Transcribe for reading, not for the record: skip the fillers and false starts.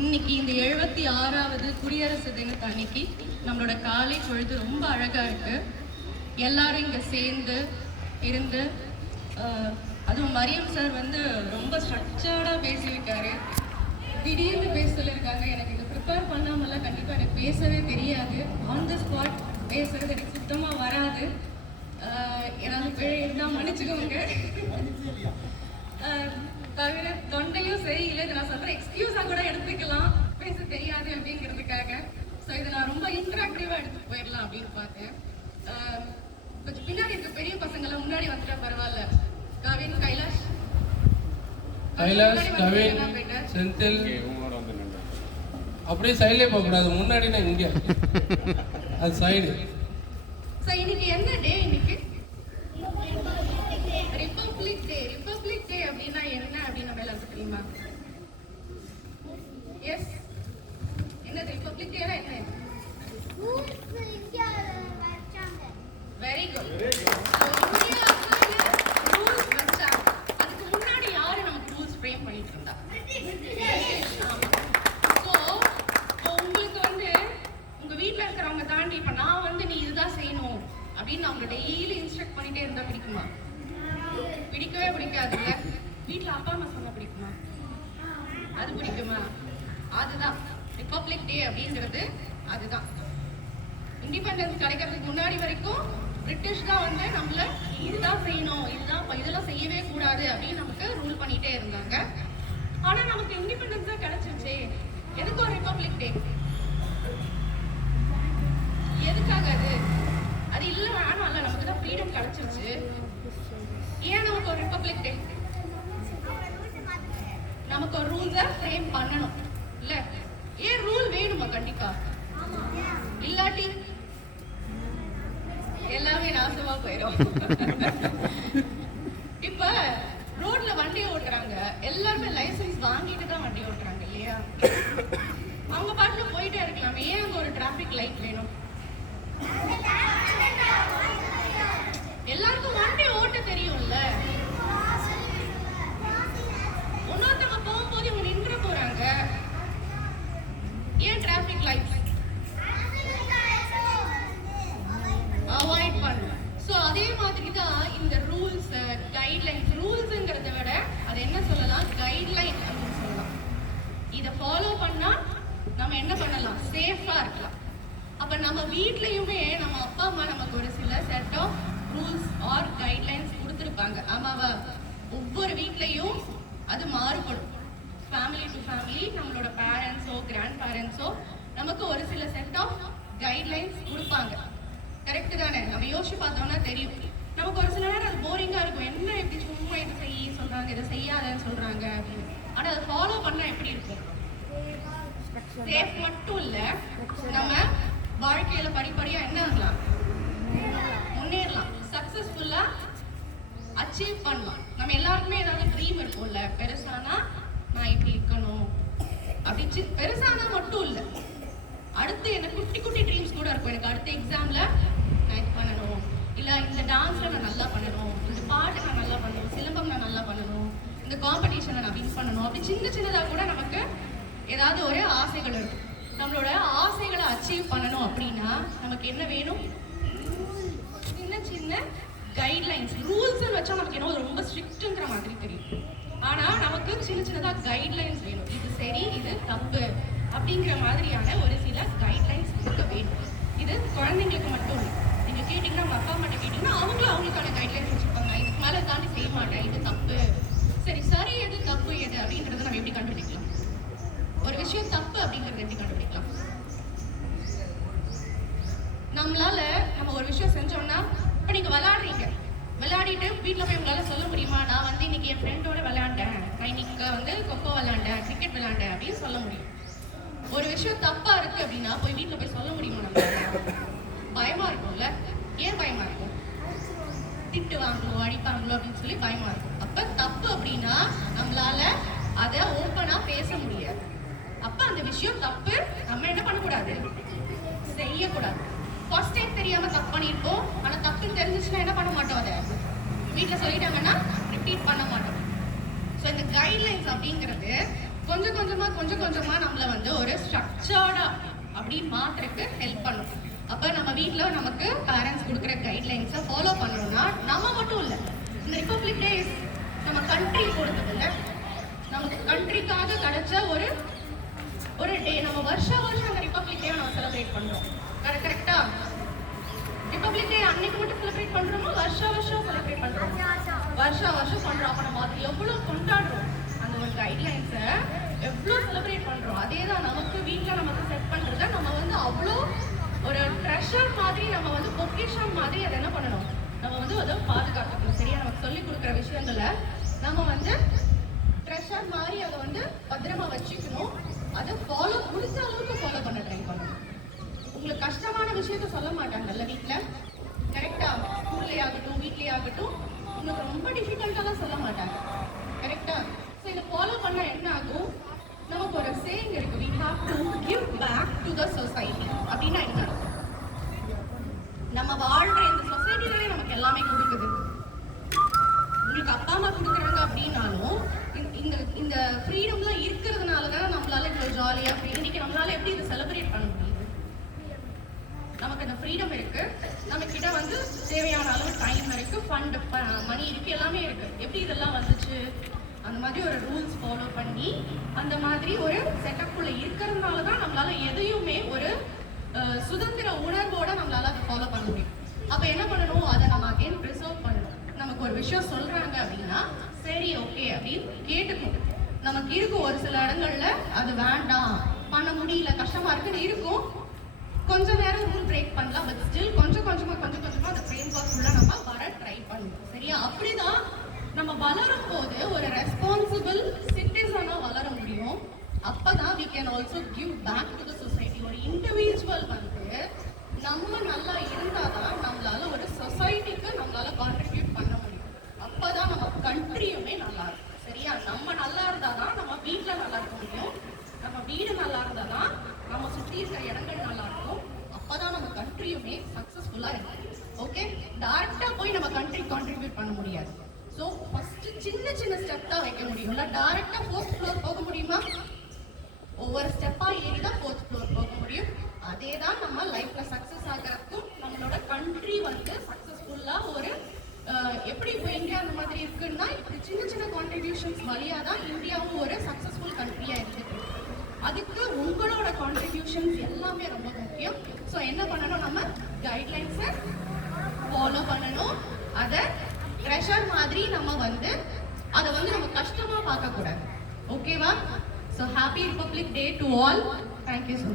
இன்னைக்கு இந்த 76வது குடியரசு தினத்து அன்னைக்கு நம்மளோட காலை பொழுது ரொம்ப அழகா இருக்கு. எல்லாரும் இங்க சேர்ந்து இருந்து அதுவும் மரியம் சார் வந்து ரொம்ப ஸ்ட்ரக்சர்டா பேசியிருக்காரு. திடீர்னு பேச சொல்லியிருக்காங்க. எனக்கு இதை ப்ரிப்பேர் பண்ணாமலாம் கண்டிப்பாக எனக்கு பேசவே தெரியாது. ஆன் த ஸ்பாட் பேசுறது எனக்கு சுத்தமாக வராது. ஏதாவது பிழை இருந்தால் மன்னிச்சுக்கோங்க. தவிர தொண்டையும் சரி இல்லை, இதை நான் சொல்கிறேன் எக்ஸ்கியூஸாக கூட எடுத்துக்கலாம், பேச தெரியாது அப்படிங்கிறதுக்காக. ஸோ இதை நான் ரொம்ப இன்ட்ராக்டிவாக எடுத்துகிட்டு போயிடலாம் அப்படின்னு பார்த்தேன். கொஞ்சம் பின்னாடி இருக்க பெரிய பசங்களாம் முன்னாடி வந்துட்டா பரவாயில்ல. கவின், கைலாஷ், கவின், செந்தில் அப்படியே சைட்லேயே போகக்கூடாது, முன்னாடினா இங்கே அது சைடு. ஸோ இன்னைக்கு என்ன டே? இன்னைக்கு ரிபப்ளிக் டே. ரிபப்ளிக் டே அப்படின்னா என்ன அப்படின்னு நம்ம எல்லாருக்கும் தெரியுமா? எஸ், என்ன ரிபப்ளிக் டேனா என்ன? Very good. ரூல்ஸ் வச்சாங்க. அதுக்கு முன்னாடி யாரு நமக்கு ரூல்ஸ் ஃப்ரேம் பண்ணிட்டு இருந்தா? ஸோ உங்களுக்கு வந்து உங்க வீட்டில் இருக்கிறவங்க தாண்டி இப்ப நான் வந்து நீ இதுதான் செய்யணும் அப்படின்னு அவங்க டெய்லி இன்ஸ்ட்ரக்ட் பண்ணிட்டே இருந்தா பிடிக்குமா? பிடிக்கவே பிடிக்காதுல்ல. வீட்டுல அப்பா அம்மா சொன்னா பிடிக்குமா? அது பிடிக்குமா? அதுதான் ரிபப்ளிக் டே அப்படிங்கிறது. அதுதான் இண்டிபெண்டன்ஸ் கிடைக்கிறதுக்கு முன்னாடி வரைக்கும் பிரிட்டிஷ் தான் வந்து நம்மள இதுதான் செய்யணும், இதுதான் இதெல்லாம் செய்யவே கூடாது அப்படின்னு நமக்கு ரூல் பண்ணிட்டே இருந்தாங்க. ஆனா நமக்கு இண்டிபெண்டன்ஸ் தான் கிடைச்சிருச்சே. எதுக்கு ஒரு ரிபப்ளிக் டே? எதுக்காக அது? அது இல்ல வேணாம் இல்ல, நமக்கு தான் ஃப்ரீடம் கிடைச்சிருச்சு. ஏன் நமக்கு ஒரு ரிபப்ளிக் டே? நமக்கு ஒரு ரூல்ஸை ஃப்ரேம் பண்ணணும் இல்ல? ஏன் ரூல் வேணுமா? கண்டிப்பா. இல்லாட்டி எல்லாமே நாசமா போயிடும். இப்ப ரோட்ல வண்டி ஓட்டுறாங்க, எல்லாருமே லைசன்ஸ் வாங்கிட்டு தான் வண்டி ஓட்டுறாங்க இல்லையா? அவங்க பாட்டுல போயிட்டே இருக்கலாம். ஏன் அங்க ஒரு டிராபிக் லைட் வேணும்? எல்லாருக்கும் வண்டி ஓட்ட தெரியும்ல. இன்னொருத்தவங்க போகும்போது இவங்க நின்று போறாங்க. ஏன் டிராபிக் லைட்? அவாய்ட் பண்ணலாம். ஸோ அதே மாதிரி தான் இந்த ரூல்ஸ், கைட்லைன்ஸ். ரூல்ஸுங்கிறத விட அது என்ன சொல்லலாம்? கைட்லைன் அப்படின்னு சொல்லலாம். இதை ஃபாலோ பண்ணா நம்ம என்ன பண்ணலாம்? சேஃபா இருக்கலாம். அப்ப நம்ம வீட்லயுமே நம்ம அப்பா அம்மா நமக்கு ஒரு சில set of rules or guidelines கொடுத்துருப்பாங்க. ஆமாவா? ஒவ்வொரு வீட்லயும் அது மாறுபடும். ஃபேமிலி டு ஃபேமிலி நம்மளோட பேரண்ட்ஸோ கிராண்ட் பேரண்ட்ஸோ நமக்கு ஒரு சில செட் ஆஃப் கைட்லைன்ஸ் கொடுப்பாங்க. கரெக்டு தானே? நம்ம யோசிச்சு பார்த்தோம்னா தெரியும். நமக்கு ஒரு சில நேரம் அது போரிங்கா இருக்கும். என்ன எப்படி சும்மா இதை செய்ய சொல்றாங்க, இதை செய்யாதன்னு சொல்றாங்க அப்படின்னு. ஆனா அதை ஃபாலோ பண்ணா எப்படி இருக்கும்? சேஃப் மட்டும் இல்ல, நம்ம வாழ்க்கையில படிப்படியா என்ன ஆகலாம்? முன்னேறலாம், சக்சஸ்ஃபுல்லா அச்சீவ் பண்ணலாம். நம்ம எல்லாருக்குமே ஏதாவது ட்ரீம் இருக்கும்ல, பெருசானா நான் இப்படி இருக்கணும் அப்படி. பெருசானா மட்டும் இல்ல, அடுத்து எனக்கு குட்டி குட்டி ட்ரீம்ஸ் கூட இருக்கும். எனக்கு அடுத்த எக்ஸாம்ல நான் இது பண்ணணும், இல்ல இந்த டான்ஸ்ல நான் நல்லா பண்ணணும், இந்த பாட்டு நான் நல்லா பண்ணணும், சிலம்பம் நான் நல்லா பண்ணணும், இந்த காம்படிஷனை நான் வின் பண்ணணும். அப்படி சின்ன சின்னதா கூட நமக்கு ஏதாவது ஒரு ஆசைகள் இருக்கும். நம்மளோட ஆசைகளை அச்சீவ் பண்ணணும் அப்படின்னா நமக்கு என்ன வேணும்? சின்ன சின்ன கைட்லைன்ஸ். ரூல்ஸ் வச்சா நமக்கு என்ன ரொம்ப ஸ்ட்ரிக்ட்ங்கிற மாதிரி தெரியும். ஆனா நமக்கு சின்ன சின்னதா கைட்லைன்ஸ் வேணும். இது சரி, இது தப்பு அப்படிங்கிற மாதிரியான ஒரு சில கைட்லைன்ஸ் கொடுக்க வேண்டும். இது குழந்தைங்களுக்கு மட்டும் இல்லை. நீங்க கேட்டீங்கன்னா உங்க அப்பா அம்மாட்ட கேட்டீங்கன்னா அவங்களுக்கான கைட்லைன்ஸ் வச்சுருப்பாங்க. இதுக்கு மேல தாண்டி செய்ய மாட்டேன், இது தப்பு. சரி எது தப்பு எது அப்படின்றத நம்ம எப்படி கண்டுபிடிக்கலாம்? ஒரு விஷயம் தப்பு அப்படிங்கறத எப்படி கண்டுபிடிக்கலாம்? நம்மளால நம்ம ஒரு விஷயம் செஞ்சோம்னா, இப்ப நீங்க விளையாடிட்டு வீட்டுல போய் உங்களால சொல்ல முடியுமா? நான் வந்து இன்னைக்கு என் ஃப்ரெண்டோட விளையாண்டேன், நான் இன்னைக்கு வந்து கொக்கோ விளையாண்டேன், கிரிக்கெட் விளையாண்டேன் அப்படின்னு சொல்ல முடியும். ஒரு விஷயம் தப்பா இருக்கு அப்படின்னா போய் வீட்டுல போய் சொல்ல முடியுமா? நம்ம பயமா இருக்கும்ல. ஏன் பயமா இருக்கும்? திட்டு வாங்குவோம், அடிப்பாங்களோ அப்படின்னு சொல்லி பயமா இருக்கும். அப்ப தப்பு அப்படின்னா நம்மளால அதை ஓப்பனா பேச முடியாது. அப்ப அந்த விஷயம் தப்பு, நம்ம என்ன பண்ணக்கூடாது? செய்யக்கூடாது. ஃபர்ஸ்ட் டைம் தெரியாம தப்பு பண்ணியிருப்போம். ஆனா தப்புன்னு தெரிஞ்சிச்சுன்னா என்ன பண்ண மாட்டோம்? அதை வீட்டில் சொல்லிட்டாங்கன்னா ரிப்பீட் பண்ண மாட்டோம். ஸோ இந்த கைட்லைன்ஸ் அப்படிங்கிறது கொஞ்சம் கொஞ்சமா நம்மள வந்து ஒரு ஸ்ட்ரக்சர்டா அப்படி மாத்திரக்கு ஹெல்ப் பண்ணும். அப்ப நம்ம வீட்ல நமக்கு பேரண்ட்ஸ் கொடுக்குற கைட்லைன்ஸை ஃபாலோ பண்ணணும்னா நம்ம மட்டும் இல்லை, இந்த ரிப்பப்ளிக் டே நம்ம கண்ட்ரி கொடுத்தது இல்லை, நமக்கு கண்ட்ரிக்காக கிடைச்ச ஒரு டே. நம்ம வருஷம் அந்த ரிப்பப்ளிக் டே நம்ம செலிப்ரேட் பண்றோம். கரெக்டா? ரிப்பப்ளிக் டே அன்னைக்கு மட்டும் செலிப்ரேட் பண்றோமா? வருஷம் செலிப்ரேட் பண்றோம். வருஷம் பண்றோம். அப்ப நம்ம அது எவ்வளவு கொண்டாடுறோம், அந்த ஒரு கைட்லைன்ஸை எவ்வளவு செலிப்ரேட் பண்றோம். அதே தான் நமக்கு வீட்டில் நமக்கு செட் பண்றத நம்ம வந்து அவ்வளோ ஒரு ட்ரெஷர் மாதிரி, நம்ம வந்து பொக்கிஷம் மாதிரி அதை என்ன பண்ணணும், நம்ம வந்து அதை பாதுகாக்கணும். சரியா? நமக்கு சொல்லி கொடுக்குற விஷயங்களை நம்ம வந்து ட்ரெஷர் மாதிரி அதை வந்து பத்திரமா வச்சுக்கணும். அதை முடிஞ்ச அளவுக்கு ஃபாலோ பண்ண ட்ரை பண்ணணும். உங்களுக்கு கஷ்டமான விஷயத்த சொல்ல மாட்டாங்கல்ல வீட்டில், கரெக்டா? ஸ்கூல்லே ஆகட்டும் வீட்லேயே ஆகட்டும் உங்களுக்கு ரொம்ப டிஃபிகல்ட்டாலாம் சொல்ல மாட்டாங்க. கரெக்டா? ஸோ இதை ஃபாலோ பண்ண என்ன ஆகும், நமக்கு ஒரு சேயிங் இருக்கு, we have to give back to the society. அப்படின்னா என்ன? நம்ம வாழ்ற இந்த சொசைட்டிலே நமக்கு எல்லாமே கொடுக்குது. உங்களுக்கு அப்பா அம்மா கொடுக்குறாங்க அப்படின்னாலும் இந்த ஃப்ரீடம்லாம் இருக்கிறதுனால தான் நம்மளால இவ்வளோ ஜாலியாக இன்னைக்கு நம்மளால எப்படி இதை செலிப்ரேட் பண்ண முடியுது. நமக்கு அந்த ஃப்ரீடம் இருக்கு, நம்ம கிட்ட வந்து தேவையான அளவு டைம் இருக்கு, ஃபண்ட் மணி இருக்கு, எல்லாமே இருக்கு. எப்படி இதெல்லாம் வந்துச்சு? அந்த மாதிரி ஒரு ரூல்ஸ் ஃபாலோ பண்ணி அந்த மாதிரி ஒரு செட்டப்புக்குள்ள இருக்கிறதுனால தான் நம்மளால எதையுமே ஒரு சுதந்திர உணர்வோட நம்மளால அதை ஃபாலோ பண்ண முடியும். அப்ப என்ன பண்ணணும், அதை நம்ம அகைன் ப்ரிசர்வ் பண்ணணும். நமக்கு ஒரு விஷயம் சொல்றாங்க அப்படின்னா சரி ஓகே அப்படின்னு கேட்டுக்கணும். நமக்கு இருக்கும் ஒரு சில இடங்கள்ல அது வேண்டாம், பண்ண முடியல, கஷ்டமா இருக்குன்னு இருக்கும். கொஞ்ச நேரம் ரூல் பிரேக் பண்ணலாம், பட் ஸ்டில் கொஞ்சம் கொஞ்சமா அந்த ஃப்ரேம் ஒர்க் உள்ள நம்ம வர ட்ரை பண்ணணும். சரியா? அப்படிதான் நம்ம வளரும் போது ஒரு ரெஸ்பான்சிபிள் சிட்டிசனா வளர முடியும். அப்பதான் we can also give back to the society. ஒரு இண்டிவிஜுவல் வந்து நம்ம நல்லா இருந்தாதான் நம்மளால ஒரு சொசைட்டிக்கு நம்மளால கான்ட்ரிபியூட் பண்ண முடியும். அப்பதான் நம்ம கண்ட்ரியுமே நல்லா இருக்கும். சரியா? நம்ம நல்லா இருந்தாதான் நம்ம வீட்டில் நல்லா இருக்க முடியும். நம்ம வீடு நல்லா இருந்தாதான் நம்ம சுற்றி இருக்கிற இடங்கள் நல்லா இருக்கும். அப்பதான் நம்ம கண்ட்ரியுமே சக்சஸ்ஃபுல்லா இருக்கும். ஓகே? டைரக்டா போய் நம்ம கண்ட்ரி கான்ட்ரிபியூட் பண்ண முடியாது. ஸோ ஃபர்ஸ்ட் சின்ன ஸ்டெப் தான் வைக்க முடியும்ல. டைரக்டா 4th ஃப்ளோர் போக முடியுமா? ஒவ்வொரு ஸ்டெப்பா ஏறி தான் 4th ஃப்ளோர் போக முடியும். அதே தான் நம்ம லைஃப்ல சக்சஸ் ஆகிறதுக்கும் நம்மளோட கண்ட்ரி வந்து சக்சஸ்ஃபுல்லா ஒரு எப்படி இப்போ இந்தியா அந்த மாதிரி இருக்குன்னா இப்படி சின்ன கான்ட்ரிபியூஷன்ஸ் வழியா தான் இந்தியாவும் ஒரு சக்சஸ்ஃபுல் கண்ட்ரியா இருக்குது. அதுக்கு உங்களோட கான்ட்ரிபியூஷன்ஸ் எல்லாமே ரொம்ப முக்கியம். ஸோ என்ன பண்ணணும், நம்ம கைட்லைன்ஸை ஃபாலோ பண்ணணும். அதை ப்ரெஷர் மாதிரி நம்ம வந்து அதை வந்து நம்ம கஷ்டமா பார்க்கக்கூடாது. ஓகேவா? So happy republic day to all. Thank you so much.